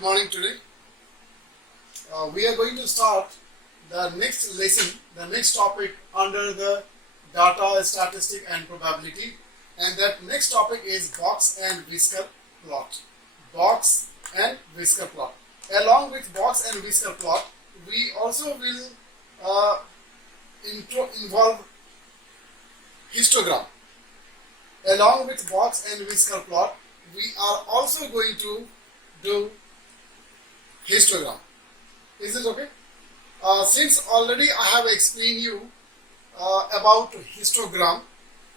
good morning today. We are going to start the next lesson, the next topic under the data, statistic and probability, and that next topic is box and whisker plot. Box and whisker plot. Along with box and whisker plot, we also will involve histogram. Along with box and whisker plot, we are also going to do histogram. Is it okay? Since already I have explained you about histogram,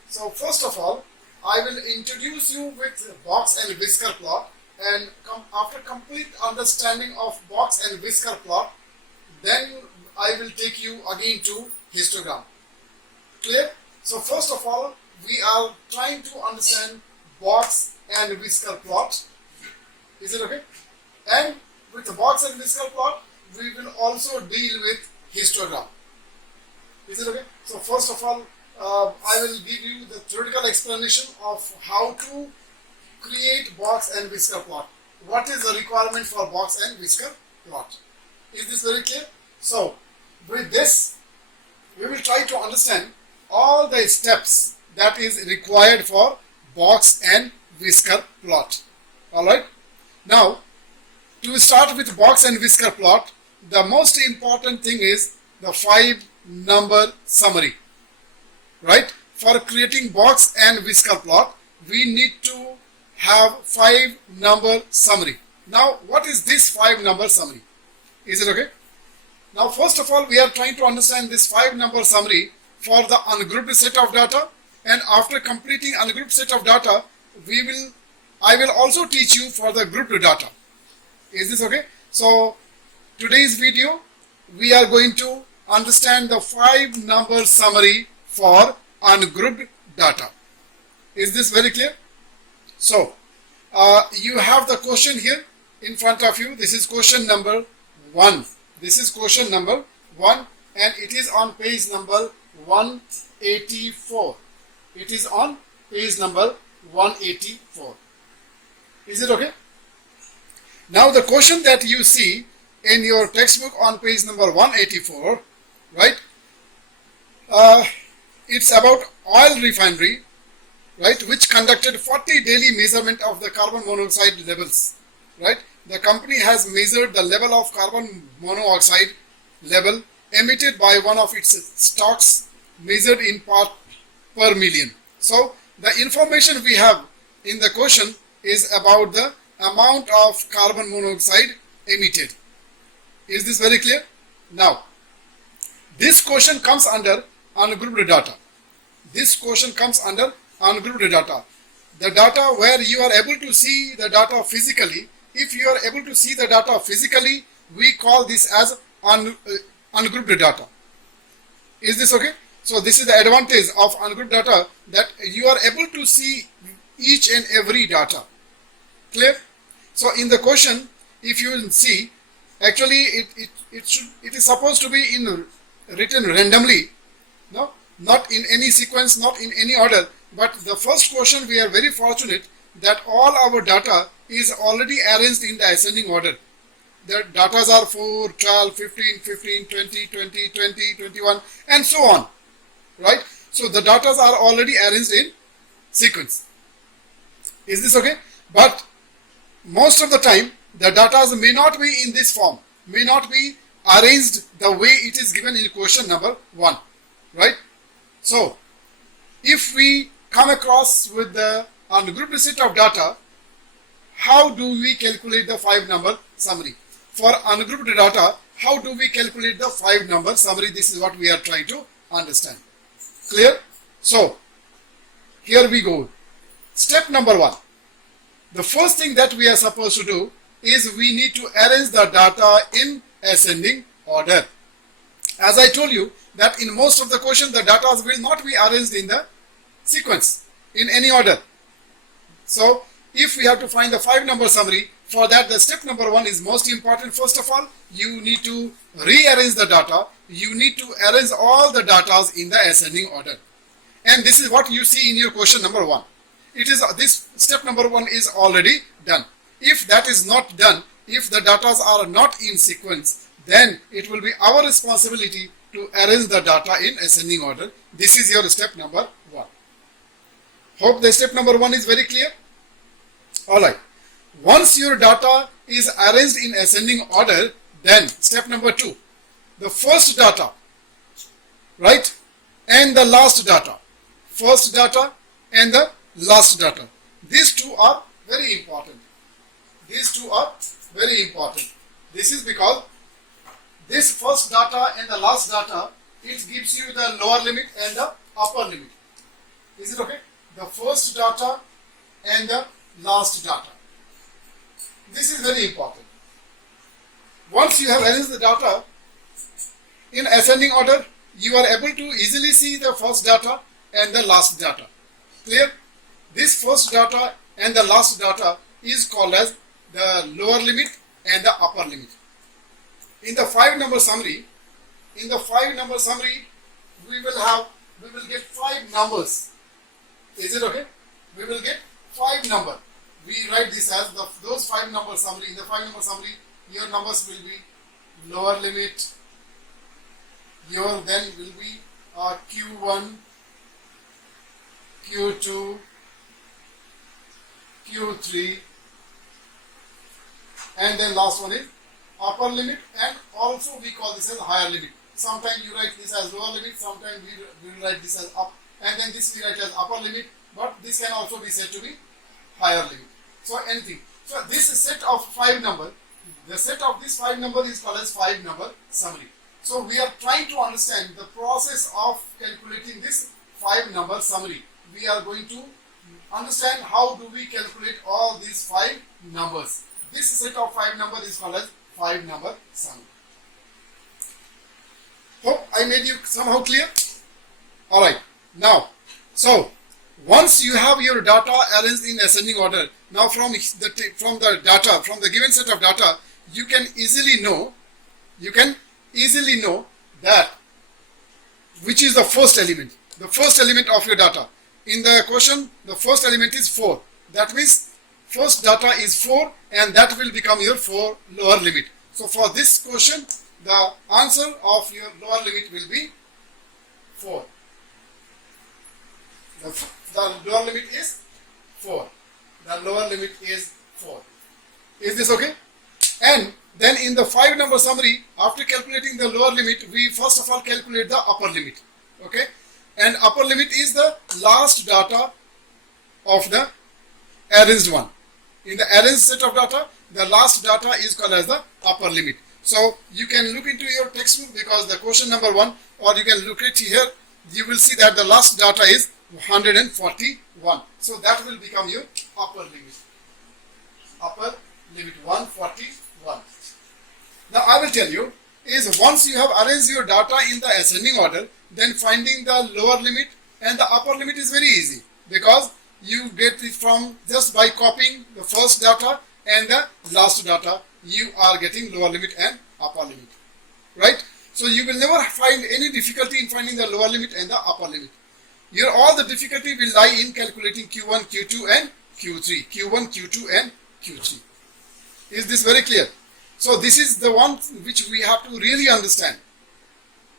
so first of all I will introduce you with box and whisker plot, and after complete understanding of box and whisker plot, then I will take you again to histogram. Clear? So first of all, we are trying to understand box and whisker plot. Is it okay? And with the box and whisker plot, we will also deal with histogram. Is it okay? So first of all, I will give you the theoretical explanation of how to create box and whisker plot. What is the requirement for box and whisker plot? Is this very clear? So with this, we will try to understand all the steps that is required for box and whisker plot. Alright. Now, to start with box and whisker plot, the most important thing is the 5-number summary. Right? For creating box and whisker plot, we need to have 5-number summary. Now, what is this 5-number summary? Is it okay? Now, first of all, we are trying to understand this 5-number summary for the ungrouped set of data, and after completing ungrouped set of data, I will also teach you for the grouped data. Is this okay? So today's video, we are going to understand the 5-number summary for ungrouped data. Is this very clear? So you have the question here in front of you. This is question number 1. This is question number 1, and it is on page number 184. It is on page number 184. Is it okay? Now the question that you see in your textbook on page number 184, right? It's about oil refinery, right, which conducted 40 daily measurement of the carbon monoxide levels, right? The company has measured the level of carbon monoxide level emitted by one of its stocks, measured in part per million. So the information we have in the question is about the amount of carbon monoxide emitted. Is this very clear? Now, this question comes under ungrouped data. This question comes under ungrouped data. The data where you are able to see the data physically. If you are able to see the data physically, we call this as ungrouped data. Is this okay? So this is the advantage of ungrouped data, that you are able to see each and every data. Clear? So in the question, if you will see, actually it is supposed to be written randomly, no, not in any sequence, not in any order. But the first question, we are very fortunate that all our data is already arranged in the ascending order. The data are 4, 12, 15, 15, 20, 20, 20, 21, and so on. Right? So the data are already arranged in sequence. Is this okay? But most of the time, the data may not be in this form, may not be arranged the way it is given in question number 1. Right? So if we come across with the ungrouped set of data, how do we calculate the 5-number summary? For ungrouped data, how do we calculate the 5-number summary? This is what we are trying to understand. Clear? So here we go. Step number 1. The first thing that we are supposed to do is we need to arrange the data in ascending order. As I told you that in most of the questions, the data will not be arranged in the sequence, in any order. So if we have to find the 5-number summary, for that the step number 1 is most important. First of all, you need to rearrange the data. You need to arrange all the data in the ascending order. And this is what you see in your question number 1. It is this step number 1 is already done. If that is not done, if the data are not in sequence, then it will be our responsibility to arrange the data in ascending order. This is your step number 1. Hope the step number 1 is very clear. Alright. Once your data is arranged in ascending order, then step number 2. The first data, right, and the last data. First data and the last data. These two are very important. These two are very important. This is because this first data and the last data, it gives you the lower limit and the upper limit. Is it okay? The first data and the last data. This is very important. Once you have arranged the data in ascending order, you are able to easily see the first data and the last data. Clear? This first data and the last data is called as the lower limit and the upper limit. In the 5-number summary, we will get 5 numbers. Is it okay? We will get 5 numbers. We write this as those 5-number summary. In the 5-number summary, your numbers will be lower limit. Your then will be Q1, Q2, Q3, and then last one is upper limit, and also we call this as higher limit. Sometimes you write this as lower limit, sometimes we will write this as up, and then this we write as upper limit, but this can also be said to be higher limit. So anything. So this is set of 5 numbers. The set of this 5 numbers is called as 5-number summary. So we are trying to understand the process of calculating this 5-number summary. We are going to understand how do we calculate all these 5 numbers. This set of 5 numbers is called as 5-number summary. Hope I made you somehow clear. Alright, now, so once you have your data arranged in ascending order, now from the given set of data, you can easily know that which is the first element. The first element of your data. In the question, the first element is 4. That means first data is 4, and that will become your 4 lower limit. So for this question, the answer of your lower limit will be 4. The lower limit is 4. The lower limit is 4. Is this okay? And then in the 5-number summary, after calculating the lower limit, we first of all calculate the upper limit. Okay? And upper limit is the last data of the arranged one. In the arranged set of data, the last data is called as the upper limit. So you can look into your textbook, because the question number 1, or you can look at here, you will see that the last data is 141. So that will become your upper limit. Upper limit 141. Now I will tell you is once you have arranged your data in the ascending order, then finding the lower limit and the upper limit is very easy, because you get it from just by copying the first data and the last data, you are getting lower limit and upper limit, right? So you will never find any difficulty in finding the lower limit and the upper limit. Here all the difficulty will lie in calculating Q1, Q2 and Q3. Q1, Q2 and Q3. Is this very clear? So this is the one which we have to really understand,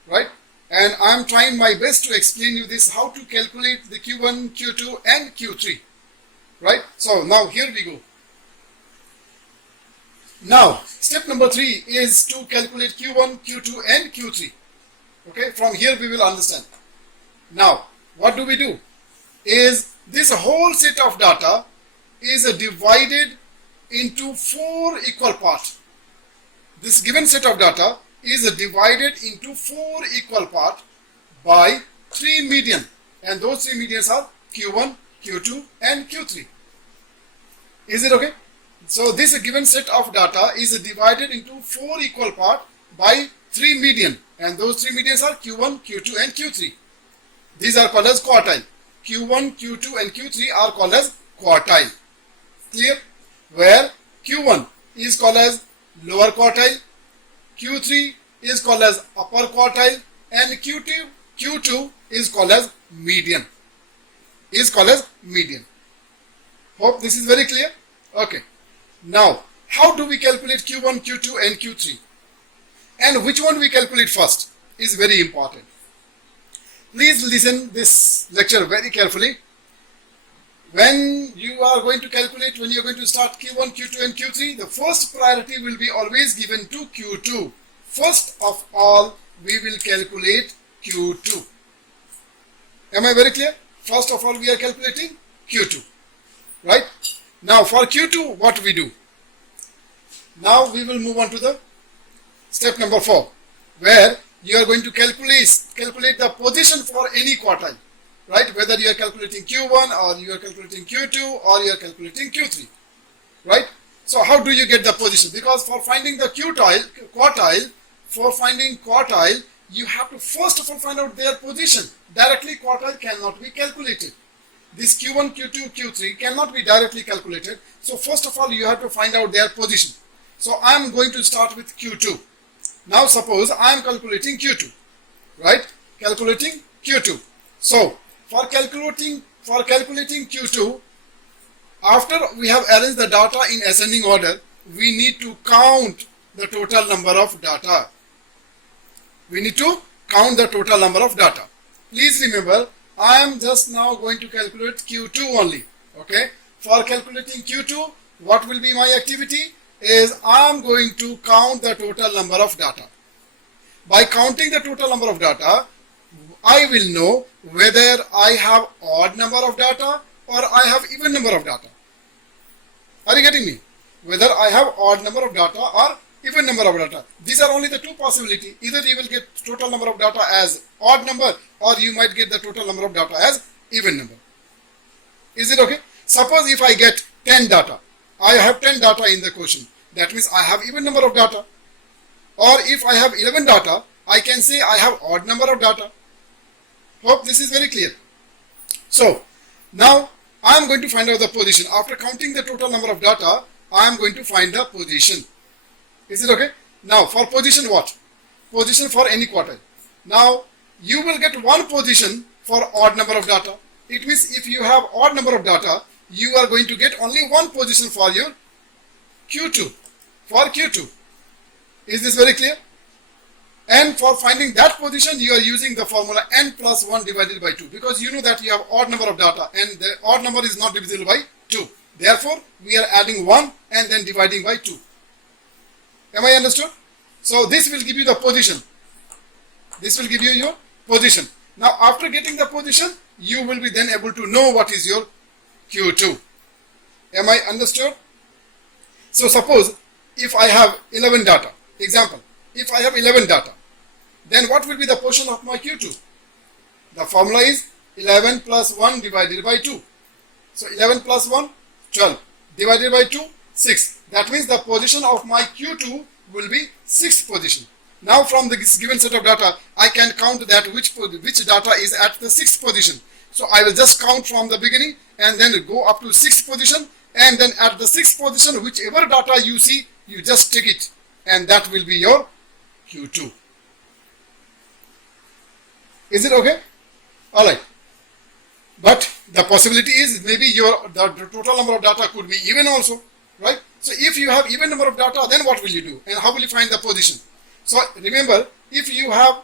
right? And I am trying my best to explain you this, how to calculate the Q1, Q2 and Q3, right? So now here we go. Now step number 3 is to calculate Q1, Q2 and Q3. Okay, from here we will understand. Now what do we do is this whole set of data is divided into 4 equal parts. This given set of data is divided into 4 equal parts by 3 median, and those 3 medians are Q1, Q2 and Q3. Is it okay? So this given set of data is divided into 4 equal parts by 3 median, and those 3 medians are Q1, Q2 and Q3. These are called as quartile. Q1, Q2 and Q3 are called as quartile. Clear? Where Q1 is called as lower quartile, Q3 is called as upper quartile, and Q2 is called as median. Hope this is very clear. Okay. Now how do we calculate Q1, Q2 and Q3? And which one we calculate first is very important. Please listen this lecture very carefully. When you are going to calculate, when you are going to start Q1, Q2 and Q3, the first priority will be always given to Q2. First of all, we will calculate Q2. Am I very clear? First of all, we are calculating Q2. Right? Now for Q2, what we do? Now we will move on to the step number 4, where you are going to calculate the position for any quartile, right? Whether you are calculating Q1 or you are calculating Q2 or you are calculating Q3, right? So how do you get the position? Because for finding the quartile, you have to first of all find out their position. Directly quartile cannot be calculated. This Q1, Q2, Q3 cannot be directly calculated. So first of all, you have to find out their position. So I am going to start with Q2. Now suppose I am calculating Q2, right? Calculating Q2. So for calculating Q2, after we have arranged the data in ascending order, we need to count the total number of data. We need to count the total number of data. Please remember, I am just now going to calculate Q2 only. Okay. For calculating Q2, what will be my activity? Is I am going to count the total number of data. By counting the total number of data, I will know whether I have odd number of data or I have even number of data. Are you getting me? Whether I have odd number of data or even number of data. These are only the two possibilities. Either you will get total number of data as odd number or you might get the total number of data as even number. Is it okay? Suppose if I get 10 data, I have 10 data in the question. That means I have even number of data. Or if I have 11 data, I can say I have odd number of data. Hope this is very clear. So now I am going to find out the position. After counting the total number of data, I am going to find the position. Is it okay? Now for position what? Position for any quartile. Now you will get one position for odd number of data. It means if you have odd number of data, you are going to get only one position for your Q2. For Q2. Is this very clear? And for finding that position, you are using the formula n plus 1 divided by 2, because you know that you have odd number of data and the odd number is not divisible by 2. Therefore, we are adding 1 and then dividing by 2. Am I understood? So this will give you the position. This will give you your position. Now after getting the position, you will be then able to know what is your Q2. Am I understood? So suppose if I have 11 data, example, if I have 11 data, then what will be the portion of my Q2? The formula is 11 plus 1 divided by 2. So 11 plus 1, 12, divided by 2, 6. That means the position of my Q2 will be 6th position. Now from the given set of data, I can count that which data is at the 6th position. So I will just count from the beginning and then go up to 6th position, and then at the 6th position, whichever data you see, you just take it, and that will be your Q2. Is it okay? Alright. But the possibility is maybe the total number of data could be even also, right? So if you have even number of data, then what will you do? And how will you find the position? So remember, if you have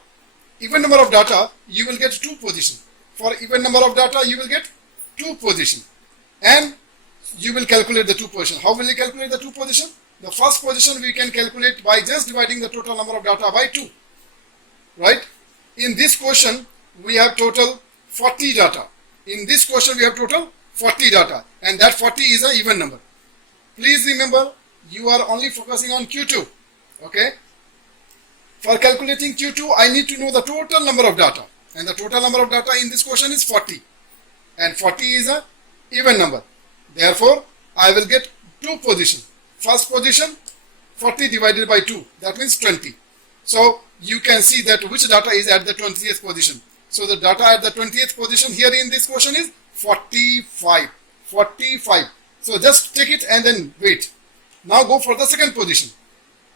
even number of data, you will get 2 positions. For even number of data, you will get 2 positions. And you will calculate the 2 positions. How will you calculate the 2 positions? The first position we can calculate by just dividing the total number of data by 2. Right? In this question, we have total 40 data. In this question, we have total 40 data. And that 40 is an even number. Please remember, you are only focusing on Q2. Okay? For calculating Q2, I need to know the total number of data. And the total number of data in this question is 40. And 40 is an even number. Therefore, I will get 2 positions. First position, 40 divided by 2. That means 20. So, you can see that which data is at the 20th position. So, the data at the 20th position here in this question is 45. 45. So, just take it and then wait. Now, go for the second position.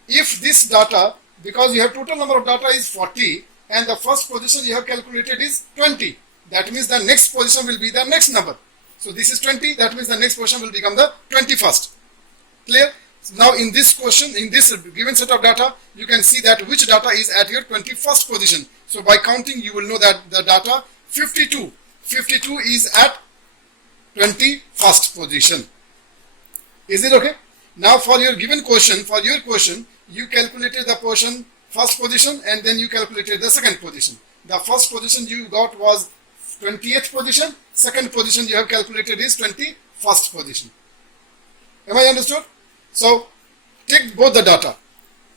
If this data, because you have total number of data is 40 and the first position you have calculated is 20. That means the next position will be the next number. So, this is 20. That means the next position will become the 21st. Clear? Now in this question, in this given set of data, you can see that which data is at your 21st position. So by counting, you will know that the data 52 is at 21st position. Is it okay? Now for your given question, you calculated the portion first position and then you calculated the second position. The first position you got was 20th position, second position you have calculated is 21st position. Am I understood? So take both the data.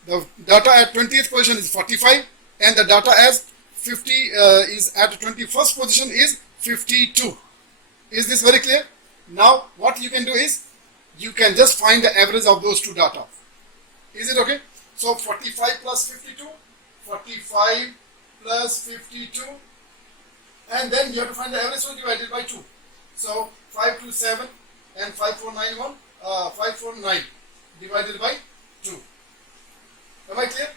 The data at 20th position is 45 and the data as 50 is at 21st position is 52. Is this very clear? Now what you can do is you can just find the average of those two data. Is it okay? So 45 plus 52, 45 plus 52, and then you have to find the average, so divided by 2. So 527 and 5491, 549 divided by 2. Am I clear?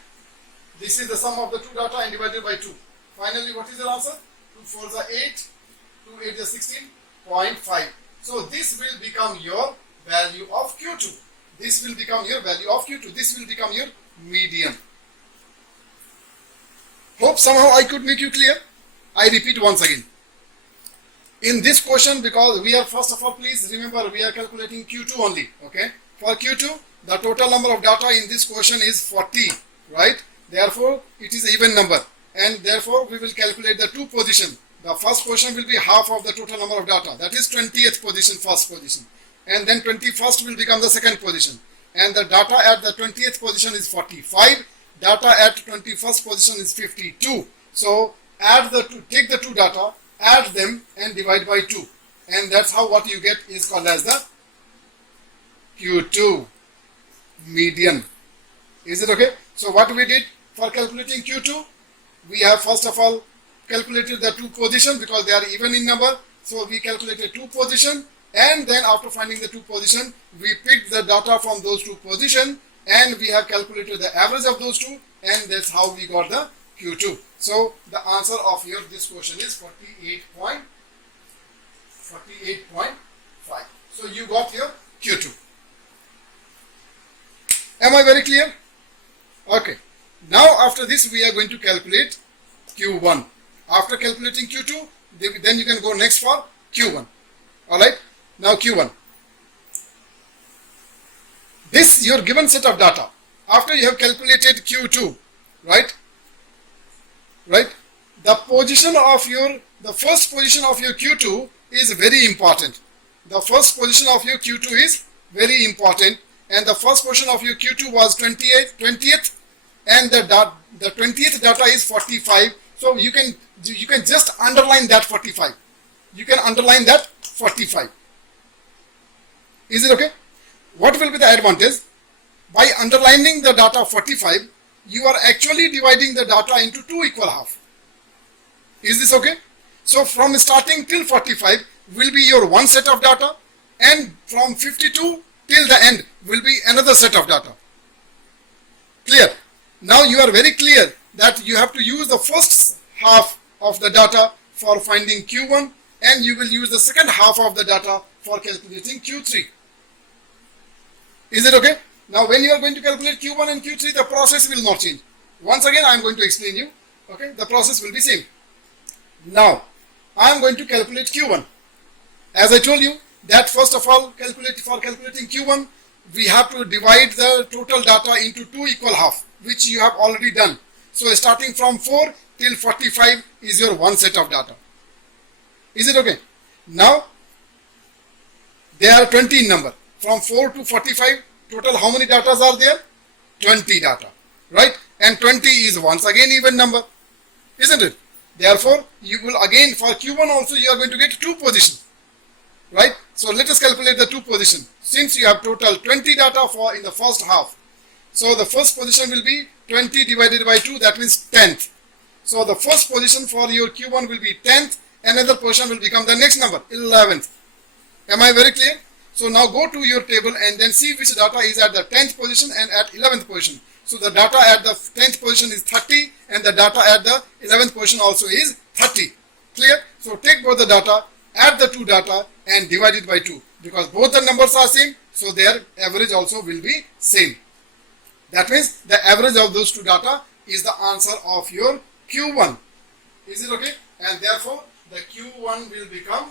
This is the sum of the two data and divided by 2. Finally, what is your answer? 2 4s are 8, 2 8 is 16.5. So this will become your value of Q2. This will become your value of Q2. This will become your median. Hope somehow I could make you clear. I repeat once again. In this question, because we are, first of all, please remember we are calculating Q2 only. Okay. For Q2, the total number of data in this question is 40, right? Therefore, it is an even number, and therefore we will calculate the two position. The first position will be half of the total number of data, that is 20th position, first position, and then 21st will become the second position, and the data at the 20th position is 45, data at 21st position is 52. So add the two, take the two data, add them and divide by 2, and that's how what you get is called as the Q2 median. Is it okay? So what we did for calculating Q2, we have first of all calculated the two position because they are even in number. So we calculated two position, and then after finding the two position, we picked the data from those two position and we have calculated the average of those two, and that's how we got the Q2. So the answer of your this question is 48.5. So you got your Q2. Am I very clear? Okay. Now after this we are going to calculate Q1. After calculating Q2, then you can go next for Q1. Alright. Now Q1. This your given set of data. After you have calculated Q2, right? Right? The first position of your Q2 is very important. The first position of your Q2 is very important, and the first position of your Q2 was 20th, and the 20th data is 45. So you can just underline that 45. You can underline that 45. Is it okay? What will be the advantage? By underlining the data 45, you are actually dividing the data into two equal half. Is this okay? So from starting till 45 will be your one set of data, and from 52 till the end will be another set of data. Clear? Now you are very clear that you have to use the first half of the data for finding Q1, and you will use the second half of the data for calculating Q3. Is it okay? Now when you are going to calculate Q1 and Q3, the process will not change. Once again I am going to explain you. Okay, the process will be same. Now I am going to calculate Q1. As I told you that first of all, for calculating Q1, we have to divide the total data into two equal half, which you have already done. So starting from 4 till 45 is your one set of data. Is it okay? Now they are 20 in number. From 4 to 45, total how many data are there? 20 data, right? And 20 is once again even number, isn't it? Therefore, you will again for Q1 also you are going to get two positions, right? So let us calculate the two position. Since you have total 20 data for in the first half, so the first position will be 20 divided by 2, that means 10th. So the first position for your Q1 will be 10th, another position will become the next number, 11th. Am I very clear? So now go to your table and then see which data is at the 10th position and at 11th position. So the data at the 10th position is 30 and the data at the 11th position also is 30. Clear? So take both the data, add the two data and divide it by 2. Because both the numbers are same, so their average also will be same. That means the average of those two data is the answer of your Q1. Is it okay? And therefore the Q1 will become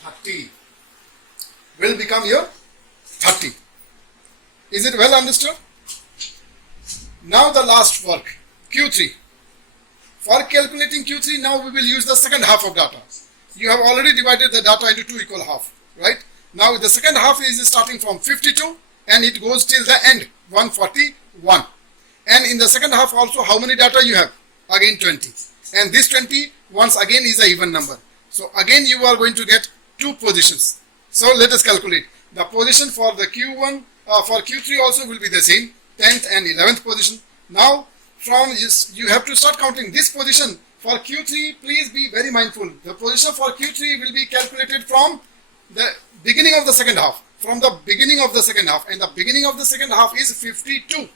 30. Will become your 30. Is it well understood? Now the last work, Q3. For calculating Q3, now we will use the second half of data. You have already divided the data into 2 equal half, right? Now the second half is starting from 52 and it goes till the end, 141. And in the second half also, how many data you have? Again 20. And this 20 once again is an even number. So again you are going to get 2 positions. So let us calculate. The position for the Q1, for Q3 also will be the same, 10th and 11th position. Now from this, you have to start counting this position. For Q3, please be very mindful. The position for Q3 will be calculated from the beginning of the second half. From the beginning of the second half. And the beginning of the second half is 52.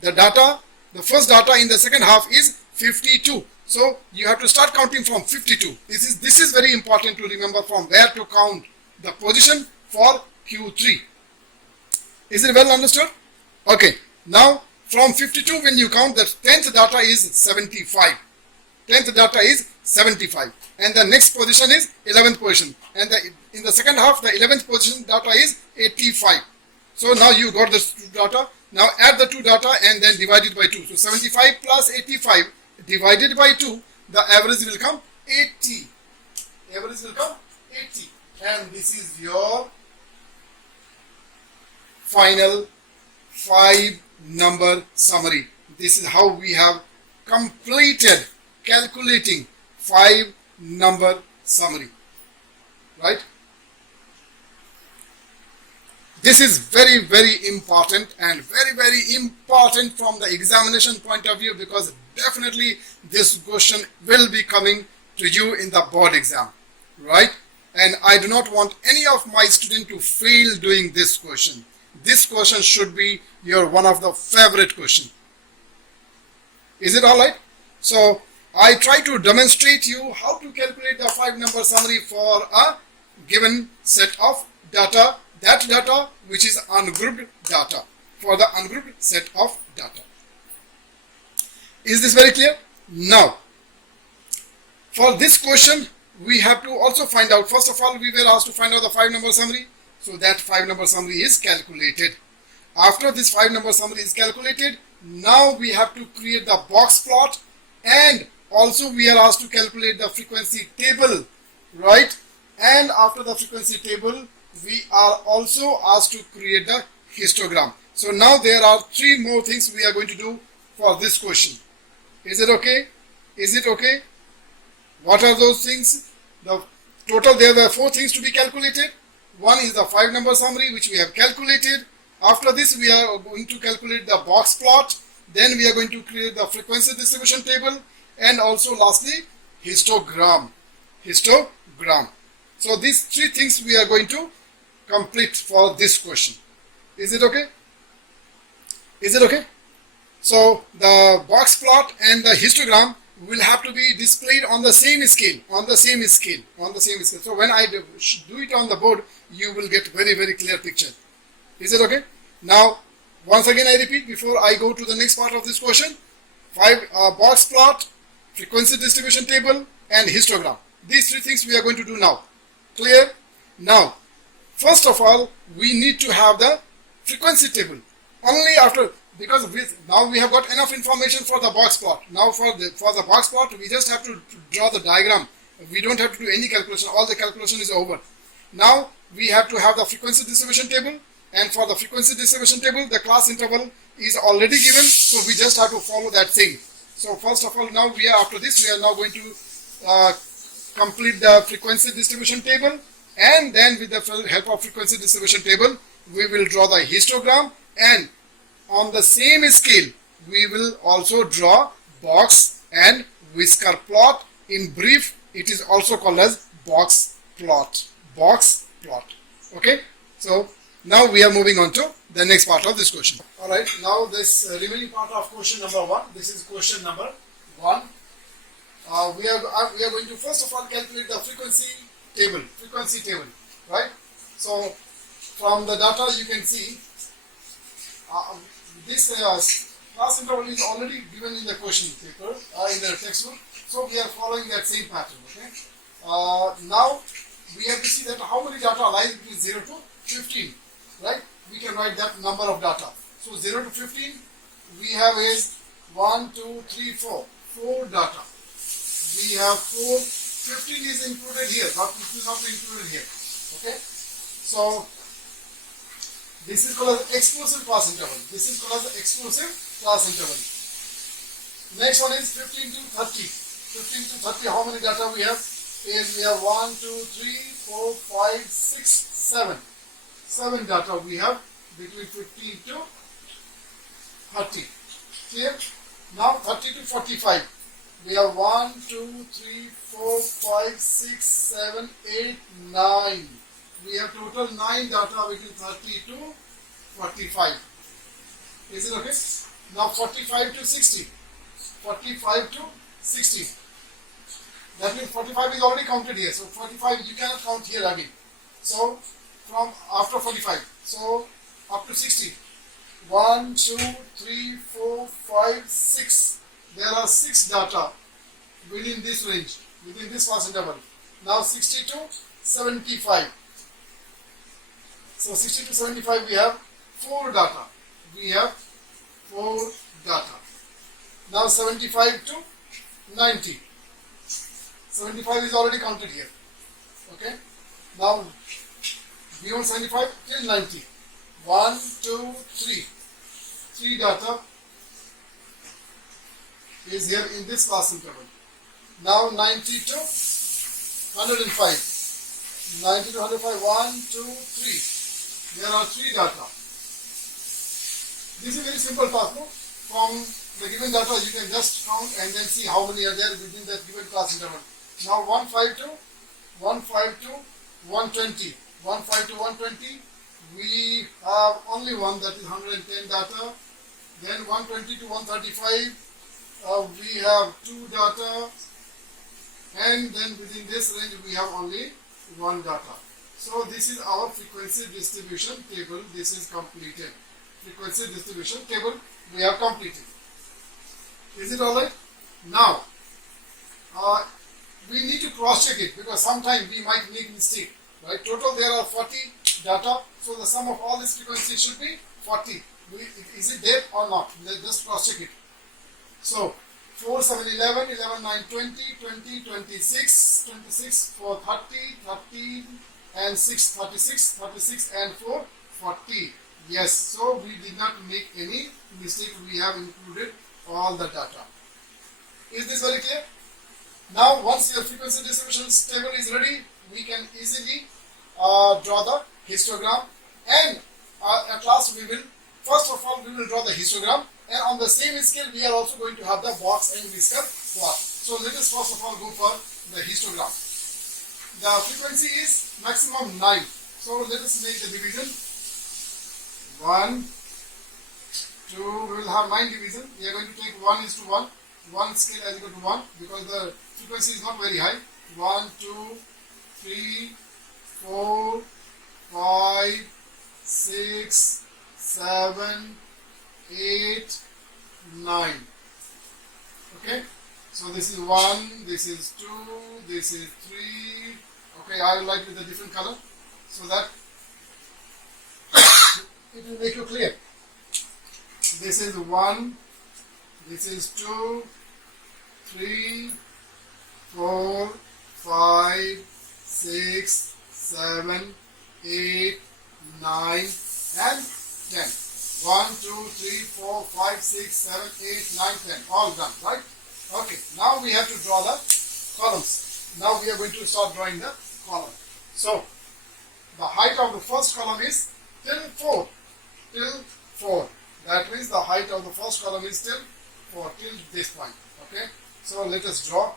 The data, the first data in the second half is 52. So you have to start counting from 52. This is very important to remember from where to count the position for Q3. Is it well understood? Okay. Now from 52 when you count, the 10th data is 75. 10th data is 75. And the next position is 11th position. And in the second half, the 11th position data is 85. So now you got the two data. Now add the two data and then divide it by 2. So 75 plus 85 divided by 2, the average will come 80. Average will come 80. And this is your final 5-number summary. This is how we have completed calculating 5-number summary. Right? This is very, very important and very, very important from the examination point of view, because definitely this question will be coming to you in the board exam. Right? And I do not want any of my students to fail doing this question. This question should be your one of the favorite question. Is it alright? So I try to demonstrate you how to calculate the 5-number summary for a given set of data, that data which is ungrouped data, for the ungrouped set of data. Is this very clear? Now, for this question, we have to also find out, first of all, we were asked to find out the 5-number summary. So that 5-number summary is calculated. After this 5-number summary is calculated, now we have to create the box plot, and also we are asked to calculate the frequency table, right? And after the frequency table, we are also asked to create the histogram. So now there are 3 more things we are going to do for this question. Is it okay? Is it okay? What are those things? The total, there were 4 things to be calculated. One is the 5-number summary, which we have calculated. After this, we are going to calculate the box plot. Then we are going to create the frequency distribution table. And also lastly, histogram. Histogram. So these 3 things we are going to complete for this question. Is it okay? Is it okay? So the box plot and the histogram will have to be displayed on the same scale, So when I do it on the board, you will get very, very clear picture. Is it okay? Now, once again I repeat before I go to the next part of this question. Box plot, frequency distribution table and histogram. These 3 things we are going to do now. Clear? Now, first of all, we need to have the frequency table. Only after, because now we have got enough information for the box plot. Now for the box plot, we just have to draw the diagram. We don't have to do any calculation. All the calculation is over. Now we have to have the frequency distribution table. And for the frequency distribution table, the class interval is already given. So we just have to follow that same. So first of all, now after this, we are now going to complete the frequency distribution table. And then with the help of frequency distribution table, we will draw the histogram, and on the same scale, we will also draw box and whisker plot. In brief, it is also called as box plot. Box plot. Okay. So now we are moving on to the next part of this question. All right. Now this remaining part of question number 1. This is question number 1. We are going to first of all calculate the frequency table. Right. So from the data you can see this class interval is already given in the question paper, in the textbook. So we are following that same pattern. Okay. Now we have to see that how many data lies between 0 to 15. Right? We can write that number of data. So 0 to 15 we have is 1, 2, 3, 4. 4 data. We have 4. 15 is included here, but it is not included here. Okay. So this is called as exclusive class interval. This is called as exclusive class interval. Next one is 15 to 30. 15 to 30, how many data we have? Is we have 1, 2, 3, 4, 5, 6, 7. 7 data we have between 15 to 30. Clear? Now 30 to 45. We have 1, 2, 3, 4, 5, 6, 7, 8, 9. We have total 9 data between 30 to 45. Is it okay? Now 45 to 60. 45 to 60. That means 45 is already counted here. So 45 you cannot count here again. So from after 45. So up to 60. 1, 2, 3, 4, 5, 6. There are 6 data within this range, within this class interval. Now 60 to 75. So 60 to 75 we have 4 data. We have 4 data. Now 75 to 90. 75 is already counted here. Okay. Now beyond 75 till 90. 1, 2, 3. 3 data is here in this class interval. Now 90 to 105. 90 to 105. 1, 2, 3. There are 3 data. This is very simple task. No? From the given data you can just count and then see how many are there within that given class interval. Now 152 to 120. 152 to 120. We have only one, that is 110 data. Then 120 to 135. We have 2 data. And then within this range we have only 1 data. So this is our frequency distribution table. This is completed. Frequency distribution table we have completed. Is it alright? Now we need to cross check it because sometimes we might make mistake. Right? Total there are 40 data. So the sum of all these frequencies should be 40. Is it there or not? Let's just cross check it. So 4, 7, 11, 11, 9, 20, 20, 26, 26, 4, 30, 13, and 6, 36, 36, and 4, 40. Yes, so we did not make any mistake. We have included all the data. Is this very clear? Now, once your frequency distribution table is ready, we can easily draw the histogram. And at last, we will, first of all, we will draw the histogram. And on the same scale, we are also going to have the box and whisker plot. So let us first of all go for the histogram. The frequency is maximum 9. So let us make the division. 1, 2, we will have 9 division. We are going to take 1:1. 1 scale as equal to 1 because the frequency is not very high. 1, 2, 3, 4, 5, 6, 7, 8, 9. Okay, so this is 1, this is 2, this is 3. Okay, I will write with a different color so that it will make you clear. This is 1, this is 2, 3, 4, 5, 6, 7, 8, 9, and 10. 1, 2, 3, 4, 5, 6, 7, 8, 9, 10. All done, right? Okay, now we have to draw the columns. Now we are going to start drawing the column. So, the height of the first column is till 4. Till 4. That means the height of the first column is till 4, till this point. Okay, so let us draw.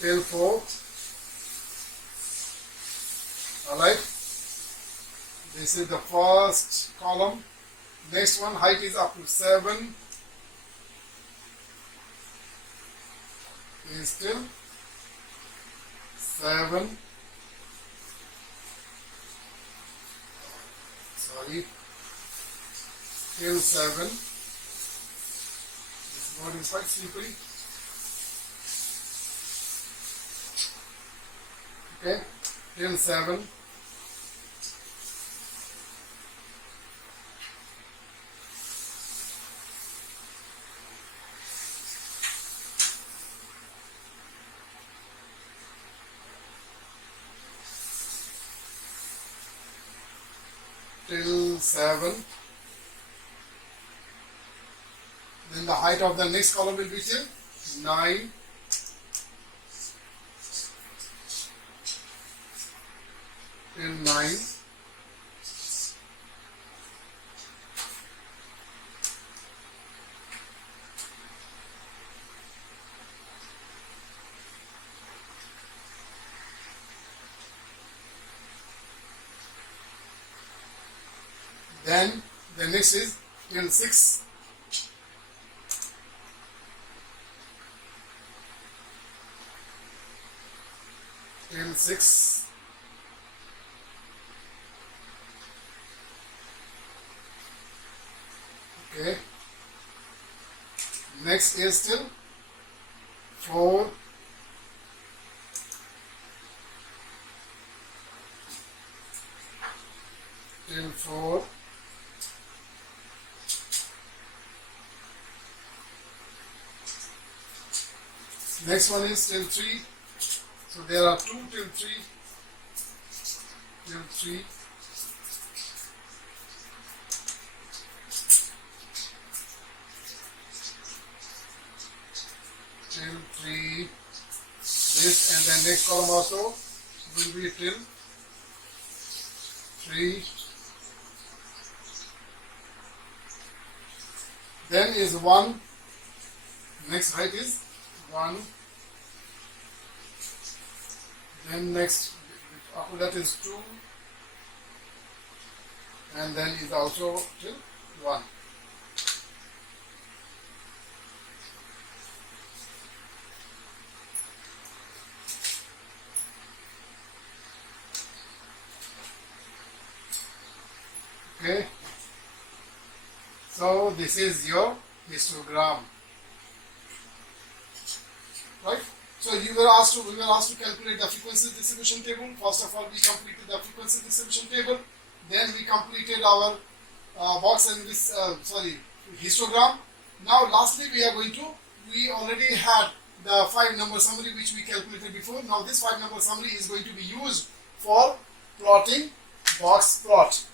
Till 4. Alright, this is the first column. Next one, height is up to 7. is till 7. Sorry, till 7. This board is quite slippery. Okay, till 7. Till 7. Then the height of the next column will be till 9. Till 9. Then the next is till 6. Till 6. Okay. Next is till 4. Till 4. Next one is till 3. So there are 2 till 3. Till 3. Till 3. This, and then next column also will be till 3. Then is 1. Next height is 1. Then next after that is 2. And then is also till 1. Okay. So this is your histogram, right? So we were asked to calculate the frequency distribution table. First of all, we completed the frequency distribution table. Then we completed our box and this histogram. Now lastly we already had the 5-number summary which we calculated before. Now this 5-number summary is going to be used for plotting box plot,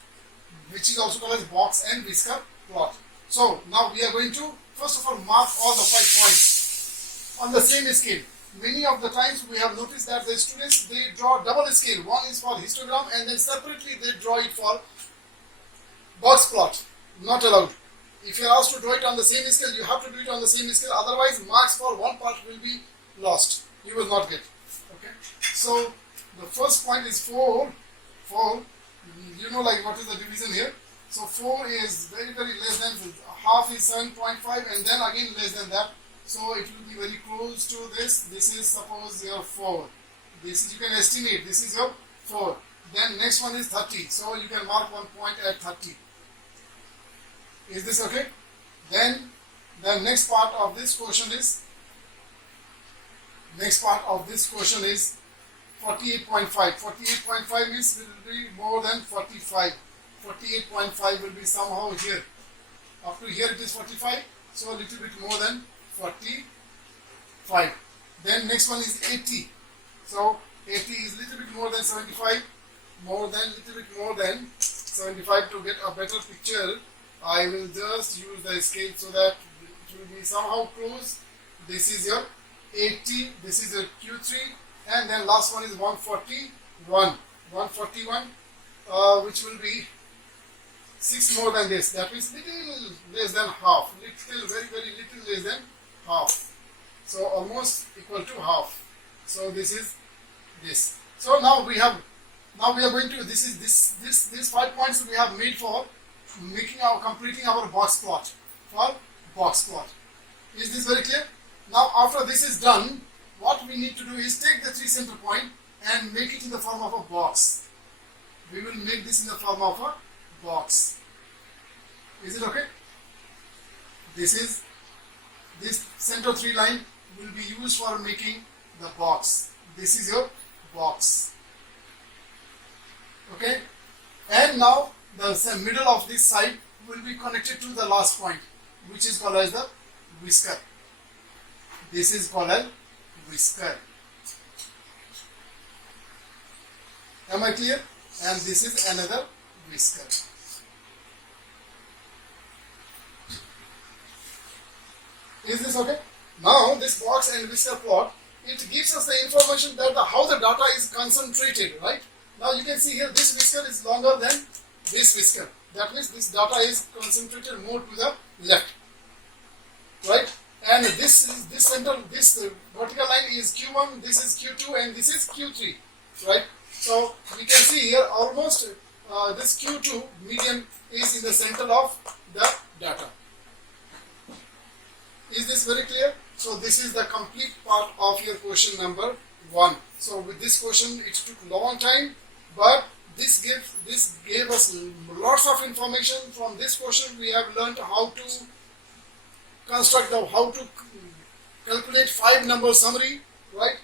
which is also called as box and whisker plot. So now we are going to first of all mark all the 5 points on the same scale. Many of the times we have noticed that the students, they draw double scale. One is for histogram and then separately they draw it for box plot. Not allowed. If you are asked to draw it on the same scale, you have to do it on the same scale. Otherwise, marks for one part will be lost. You will not get. Okay. So the first point is 4. 4. You know, like what is the division here? So 4 is very less than half is 7.5 and then again less than that. So it will be very close to this. This is suppose your 4. This is, you can estimate, this is your 4. Then next one is 30. So you can mark one point at 30. Is this okay? Then the next part of this question is 48.5. 48.5 means will be more than 45. 48.5 will be somehow here. Up to here it is 45. So a little bit more than 45. Then next one is 80. So 80 is little bit more than 75. Little bit more than 75. To get a better picture, I will just use the scale so that it will be somehow close. This is your 80. This is your Q3. And then last one is 141. 141, which will be 6 more than this. That means little less than half. Little, very little less than half. So almost equal to half. So this is this. So now we are going to, these 5 points we have made for completing our box plot. Is this very clear? Now after this is done, what we need to do is take the 3 center point and make it in the form of a box. We will make this in the form of a box. Is it okay? This center 3 line will be used for making the box. This is your box. Okay? And now the middle of this side will be connected to the last point, which is called as the whisker. This is called as whisker. Am I clear? And this is another whisker. Is this okay? Now this box and whisker plot, it gives us the information that how the data is concentrated, right? Now you can see here this whisker is longer than this whisker. That means this data is concentrated more to the left, right? And this vertical line is Q1, this is Q2, and this is Q3, right? So we can see here almost this Q2 median is in the center of the data. Is this very clear? So this is the complete part of your question number 1. So with this question, it took a long time, but this gave us lots of information. From this question, we have learned how to construct how to calculate 5-number summary, right?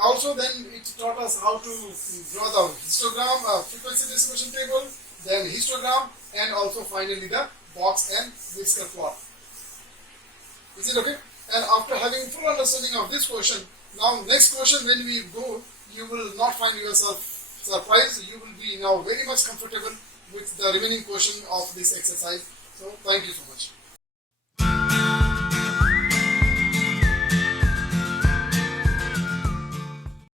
Also, then it taught us how to draw the histogram, frequency distribution table, then histogram, and also finally the box and whisker plot. Is it okay? And after having full understanding of this question, now next question when we go, you will not find yourself surprised. You will be now very much comfortable with the remaining question of this exercise. So thank you so much.